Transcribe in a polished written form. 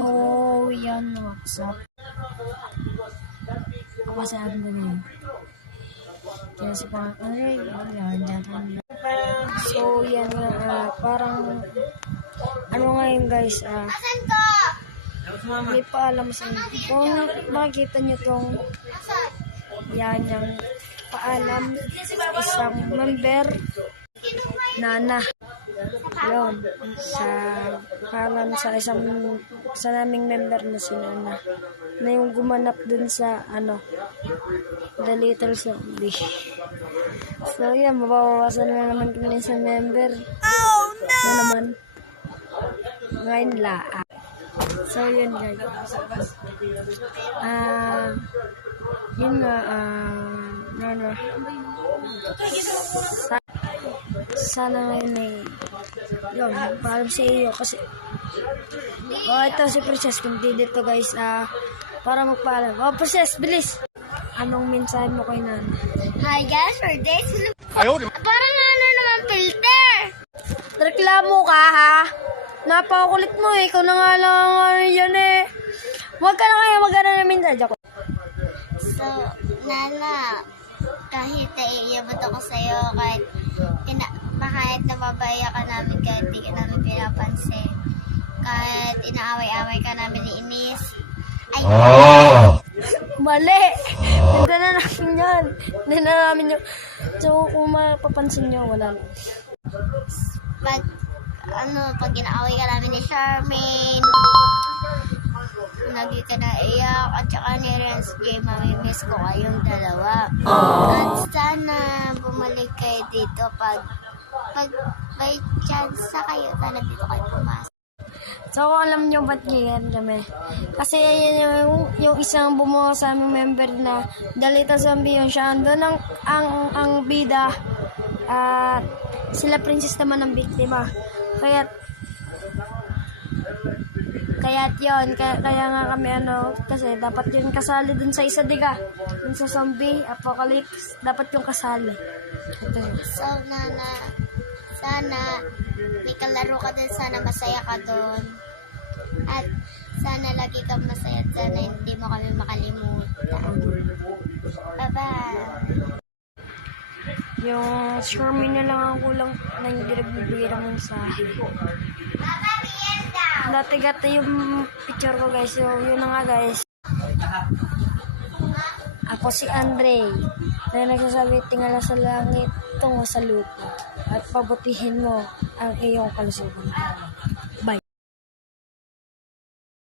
So, yan, what's up? Ako si Andrew na yun. Kaya si Andre, so, yan nga, parang, ano ngayon guys, may paalam sa inyo. Kung makikita nyo tong, yan, yung paalam, isang member, Nana. Yun, paalam sa naming member na si Nana. Na yung gumanap dun sa, The Little Zombie. So, yan, mabawasan na naman kami ng isang member. Oh, no! Na naman. Ngayon laa. So, yun, guys. Yun nga, sana ngayon yun, paalam sa iyo kasi ito si Princess kung di dito guys, para magpaalam. Princess, bilis! Anong mensahe mo kay Nana? Hi guys, for this parang naman filter. Reklamo ka ha? Napakakulit mo eh, ikaw na nga lang yan eh. Huwag ka na kaya magana na mensahe ko. So, Nana, kahit naiiyabot ako sa'yo, kahit nababaya ka namin, kahit di ka namin pinapansin, kahit inaaway-away ka namin ni Inis, ay, mali! Hindi na namin yan. Hindi na namin yun. So, kung mapapansin nyo, wala lang. Pag inaaway ka namin ni Charmaine, lagi ka na iyak, at saka ni Renz J, mamimiss ko kayong dalawa. At sana bumalik kayo dito pag may chance sa kayo, sana dito kayo pumasok. So, alam nyo ba't ganyan kami? Kasi yung isang bumuha sa aming member na The Little Zombie, yung siya andun ang bida at sila Princess naman ang biktima. Kaya nga kami kasi dapat yun kasali dun sa isa, diga, dun sa zombie apocalypse, dapat yung kasali. So, Nana, sana may kalaro ka dun, sana masaya ka dun, at sana lagi kang masaya, at sana hindi mo kami makalimutan. Bye-bye. Yung Charmaine na lang ang kulang na hindi nagbibigay ng mensahe. Dati-gati yung picture ko guys. So, yun na nga guys. Ako si Andre na nagsasabi, tingala sa langit, tungo sa lupa, at pabutihin mo ang iyong kalusugan.